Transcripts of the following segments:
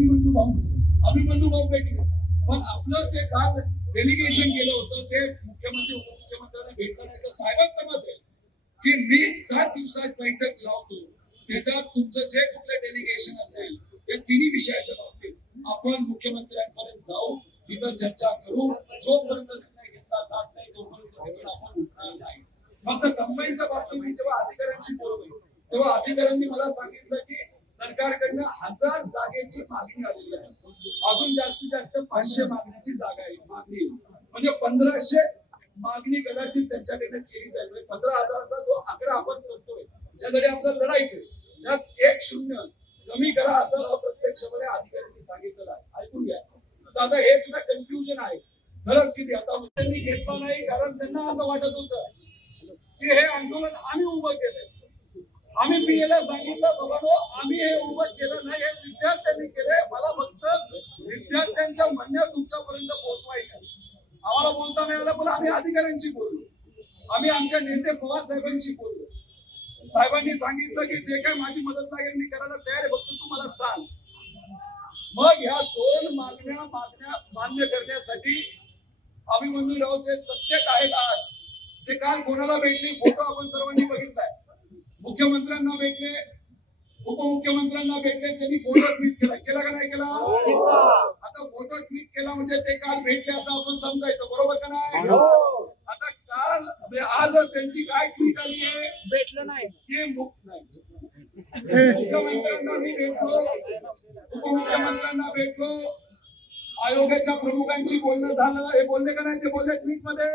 अभिमन्यू भाऊ अभिमन्यू भाऊ भेटले पण आपलं जे काल डेलिगेशन केलं होतं ते मुख्यमंत्री उपमुख्यमंत्र्यांना भेटलं नाही. साहेबांचं मत आहे की मी सात दिवसात बैठक लावतो. त्याच्यात तुमचं जे कुठलं डेलिगेशन असेल या तिन्ही विषयाच्या बाबतीत आपण मुख्यमंत्र्यांपर्यंत जाऊ तिथं चर्चा करू. जोपर्यंत निर्णय घेतला जात नाही तोपर्यंत आपण उठणार नाही. फक्त कंबाईनच्या बाबतीत मी जेव्हा अधिकाऱ्यांशी बोललो तेव्हा अधिकाऱ्यांनी मला सांगितलं की सरकारकडनं हजार जागेची मागणी आलेली आहे. अजून जास्तीत जास्त पाचशे मागण्याची जागा आहे. मागणी. म्हणजे पंधराशे मागणी कदाचित त्यांच्याकडे केली जाईल. म्हणजे पंधरा हजारचा जो आकडा आपण करतोय ज्यासाठी आपल्याला लढायचंय त्यात एक शून्य कमी करा असं अप्रत्यक्षपणे अधिकाऱ्यांनी सांगितलेलं आहे. ऐकून घ्या. आता हे सुद्धा कन्फ्युजन आहे. खरंच किती? आता त्यांनी घेतला नाही कारण त्यांना असं वाटत होतं की हे आंदोलन आम्ही उभं केलंय. आम्ही पीएला सांगितलं बाबा हो, आम्ही हे उभं केलं नाही हे विद्यार्थ्यांनी केले मला फक्त विद्यार्थ्यांच्या म्हणण्या तुमच्यापर्यंत पोहोचवायच्या आम्हाला बोलता नाही आलं पण आम्ही अधिकाऱ्यांशी बोललो. आम्ही आमच्या नेते पवार साहेबांशी बोललो. साहेबांनी सांगितलं की जे काय माझी मदत लागेल मी करायला तयार आहे फक्त तुम्हाला सांग. मग ह्या दोन मागण्या मागण्या मान्य करण्यासाठी अभिमन्यू राव जे सत्तेत आहेत आज. ते काल कोणाला भेटले फोटो आपण सर्वांनी बघितलाय. मुख्यमंत्र्यांना भेटले उपमुख्यमंत्र्यांना भेटले त्यांनी फोटो ट्विट केला. केला का नाही केला? आता फोटो ट्विट केला म्हणजे ते काल भेटले असं आपण समजायचं बरोबर का नाही? आता काल म्हणजे आजच त्यांची काय ट्विट आली आहे? भेटलं नाही. की मुक्त नाही. मुख्यमंत्र्यांना मी भेटलो उपमुख्यमंत्र्यांना भेटलो आयोगाच्या प्रमुखांशी बोलणं झालं. हे बोलले का नाही? ते बोलले ट्विटमध्ये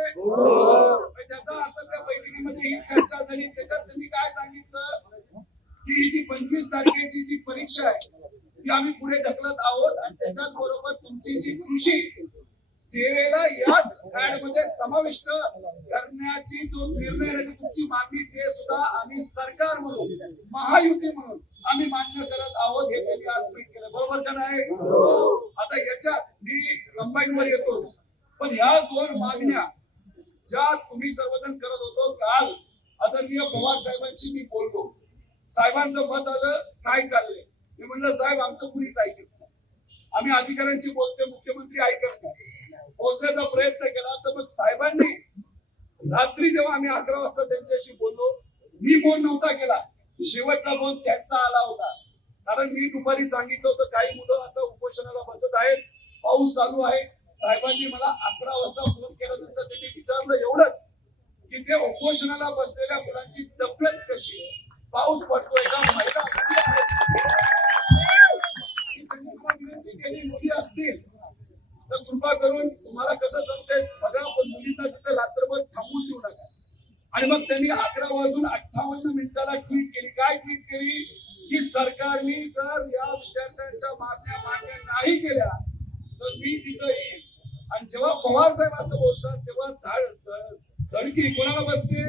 त्याचा अर्थ त्या बैठकीमध्ये ही चर्चा झाली. त्याच्यात त्यांनी काय सांगितलं? की ही जी पंचवीस तारखेची जी परीक्षा आहे ती आम्ही पुढे ढकलत आहोत. आणि त्याच्याच बरोबर तुमची जी कृषी सेवेला याच ऍडमध्ये समाविष्ट करण्याची जो निर्णय आहे, तुमची मागणी ते सुद्धा आम्ही सरकार म्हणून महायुती म्हणून आम्ही मान्य करत आहोत. हे त्यांनी आज ट्विट केलं. बरोबर का नाही? आता याच्या मी कंबाईन वर येतोच पण ह्या दोन मागण्या ज्या तुम्ही सर्वजण करत होतो काल आदरणीय पवार साहेबांशी मी बोललो. साहेबांचं मत आलं काय चाललंय? मी म्हणलं साहेब आमचं कुणीच ऐकत नाही. आम्ही अधिकाऱ्यांशी बोलते मुख्यमंत्री ऐकत नाही. पोहोचण्याचा प्रयत्न केला तर मग साहेबांनी रात्री जेव्हा आम्ही अकरा वाजता त्यांच्याशी बोललो मी फोन नव्हता केला. शेवटचा फोन त्यांचा आला होता. कारण मी दुपारी सांगितलं होतं काही मुलं आता उपोषणाला बसत आहेत. पाऊस चालू आहे. साहेबांनी मला अकरा वाजता फोन केल्यानंतर त्यांनी विचारलं एवढंच की ते उपोषणाला बसलेल्या मुलांची तब्येत कशी पाऊस पडतोय का? महिला मुली मुली असतील. तर कृपा करून तुम्हाला कसं जमतंय बघा पण मुलींना तिथे रात्रभर थांबून देऊ नका. आणि मग त्यांनी अकरा वाजून अठ्ठावन्न मिनिटाला ट्विट केली काय ट्विट केली की सरकारने जर या विद्यार्थ्यांच्या मागण्या मान्य नाही केल्या तर मी तिथं येईल आणि जेव्हा पवार साहेब असं बोलतात तेव्हा धडकी कोणाला बसते?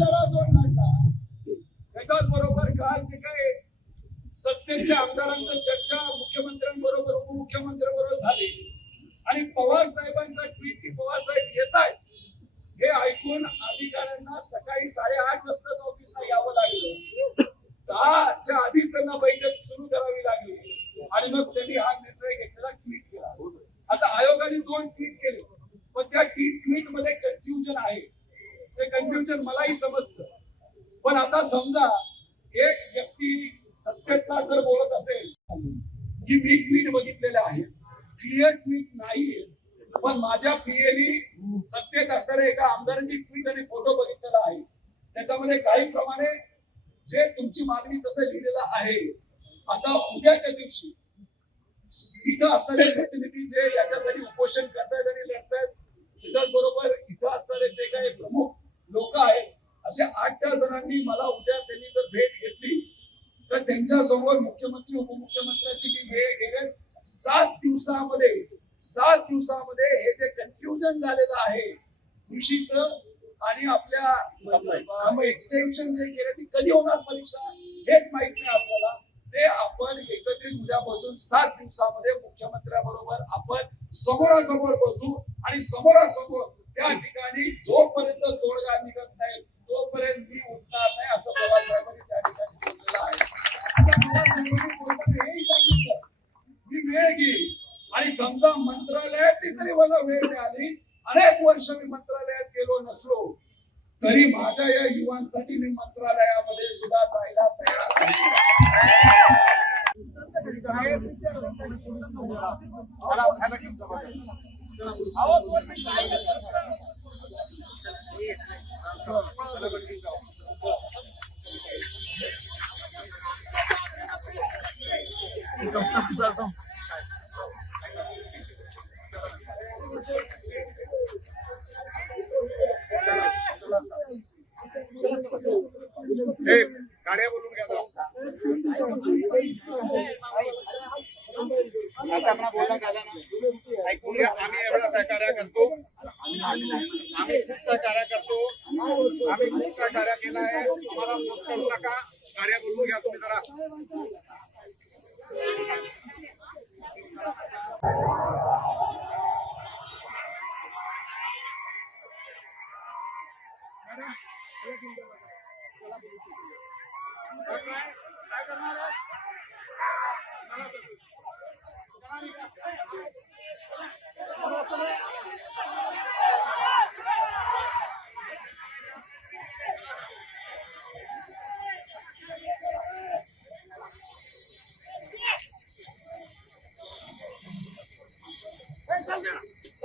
लढा त्याच्याच बरोबर काल जे काय सत्तेच्या आमदारांचं चर्चा मुख्यमंत्र्यांबरोबर उपमुख्यमंत्र्यांबरोबर झाली. आणि पवार साहेबांचा ट्विट की पवार साहेब येत आहेत हे ऐकून अधिकाऱ्यांना सकाळी साडेआठ वाजताच ऑफिसला यावं लागलं. दहाच्या आधीच त्यांना बैठक सुरू करावी लागली. आणि मग त्यांनी हा निर्णय घेतलेला ट्विट केला. आता आयोगाने दोन ट्विट केले. पण त्या ट्विटमध्ये कन्फ्युजन आहे. ते कन्फ्युजन मलाही समजतं. पण आता समजा एक व्यक्ती सत्यता जर बोलत असेल की मी ट्विट बघितलेले आहे. क्लिअर ट्विट नाहीये. पण माझ्या पीएनी सत्तेत असणाऱ्या एका आमदारांची ट्विट आणि फोटो बघितलेला आहे. त्याच्यामध्ये काही प्रमाणे जे तुमची मागणी तसं लिहिलेलं आहे आता उद्याच्या दिवशी इथं असणारे प्रतिनिधी जे याच्यासाठी उपोषण करतायत आणि लढतायत त्याच्याच बरोबर इथं असणारे जे काही प्रमुख लोक आहेत अशा आठ दहा जणांनी मला उद्या त्यांनी जर भेट घेतली तर त्यांच्यासमोर मुख्यमंत्री उपमुख्यमंत्र्यांची मी भेट घेण्यात सात दिवसामध्ये सात दिवसामध्ये हे जे कन्फ्युजन झालेलं आहे कृषीचं आणि आपल्या एक्सटेन्शन जे केलं ती कधी होणार परीक्षा हेच माहीत नाही आपल्याला. ते आपण एकत्रित उद्यापासून सात दिवसामध्ये मुख्यमंत्र्याबरोबर आपण समोरासमोर बसू आणि समोरासमोर त्या ठिकाणी जोपर्यंत तोडगा निघत नाही तोपर्यंत मी उठणार नाही असं बाबासाहेबांनी त्या ठिकाणी केलेलं आहे. हेही सांगितलं? मी वेळ घेईल आणि समजा मंत्रालयात तरी मला वेळ मिळाली अनेक वर्ष मी मंत्रालयात गेलो नसलो तरी माझ्या या युवांसाठी मी मंत्रालयामध्ये सुद्धा जायला तयार आहे. ऐकून घ्या आम्ही एवढा सहकार्य करतो। आम्ही खूप सहकार्य करतो। आम्ही खूप सहकार्य केलं आहे. तुम्हाला फोर्स करू नका. गाड्या बोलून घ्या तुम्ही जरा. काय काय What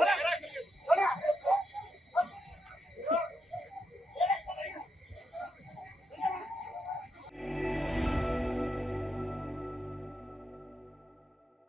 up?